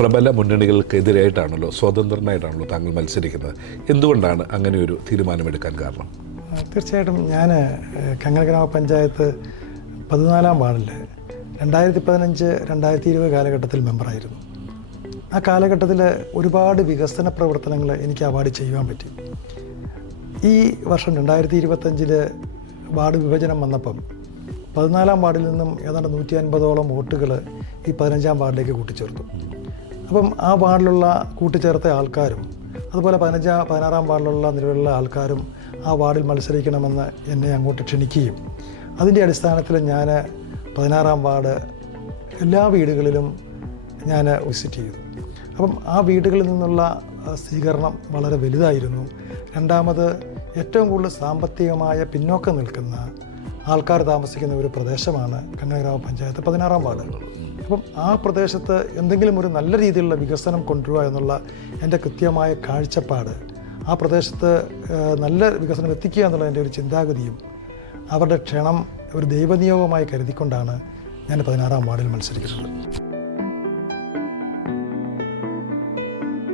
പ്രബല മുന്നണികൾക്കെതിരായിട്ടാണല്ലോ, സ്വതന്ത്രനായിട്ടാണല്ലോ താങ്കൾ മത്സരിക്കുന്നത്. എന്തുകൊണ്ടാണ് അങ്ങനെ ഒരു തീരുമാനമെടുക്കാൻ കാരണം? തീർച്ചയായിട്ടും ഞാൻ കങ്ങൽ ഗ്രാമപഞ്ചായത്ത് 14-ാം വാർഡിൽ 2015-2020 കാലഘട്ടത്തിൽ മെമ്പറായിരുന്നു. ആ കാലഘട്ടത്തിൽ ഒരുപാട് വികസന പ്രവർത്തനങ്ങൾ എനിക്ക് ആ വാർഡിൽ ചെയ്യുവാൻ പറ്റി. ഈ വർഷം 2025 വാർഡ് വിഭജനം വന്നപ്പം 14-ാം വാർഡിൽ നിന്നും ഏതാണ്ട് 150ഓളം വോട്ടുകൾ ഈ 15-ാം വാർഡിലേക്ക് കൂട്ടിച്ചേർത്തു. അപ്പം ആ വാർഡിലുള്ള കൂട്ടിച്ചേർത്ത ആൾക്കാരും അതുപോലെ 16-ാം വാർഡിലുള്ള നിലവിലുള്ള ആൾക്കാരും ആ വാർഡിൽ മത്സരിക്കണമെന്ന് എന്നെ അങ്ങോട്ട് ക്ഷണിക്കുകയും അതിൻ്റെ അടിസ്ഥാനത്തിൽ ഞാൻ 16-ാം വാർഡ് എല്ലാ വീടുകളിലും ഞാൻ വിസിറ്റ് ചെയ്തു. അപ്പം ആ വീടുകളിൽ നിന്നുള്ള സ്വീകരണം വളരെ വലുതായിരുന്നു. രണ്ടാമത്, ഏറ്റവും കൂടുതൽ സാമ്പത്തികമായ പിന്നോക്കം നിൽക്കുന്ന ആൾക്കാർ താമസിക്കുന്ന ഒരു പ്രദേശമാണ് കങ്ങൽ ഗ്രാമപഞ്ചായത്ത് 16-ാം വാർഡ്. അപ്പം ആ പ്രദേശത്ത് എന്തെങ്കിലും ഒരു നല്ല രീതിയിലുള്ള വികസനം കൊണ്ടുവരിക എന്നുള്ള എൻ്റെ കൃത്യമായ കാഴ്ചപ്പാട്, ആ പ്രദേശത്ത് നല്ല വികസനം എത്തിക്കുക എന്നുള്ള എൻ്റെ ഒരു ചിന്താഗതിയും അവരുടെ ക്ഷണം ഒരു ദൈവനിയോഗമായി കരുതിക്കൊണ്ടാണ് ഞാൻ 16-ാം വാർഡിൽ മത്സരിക്കുന്നത്.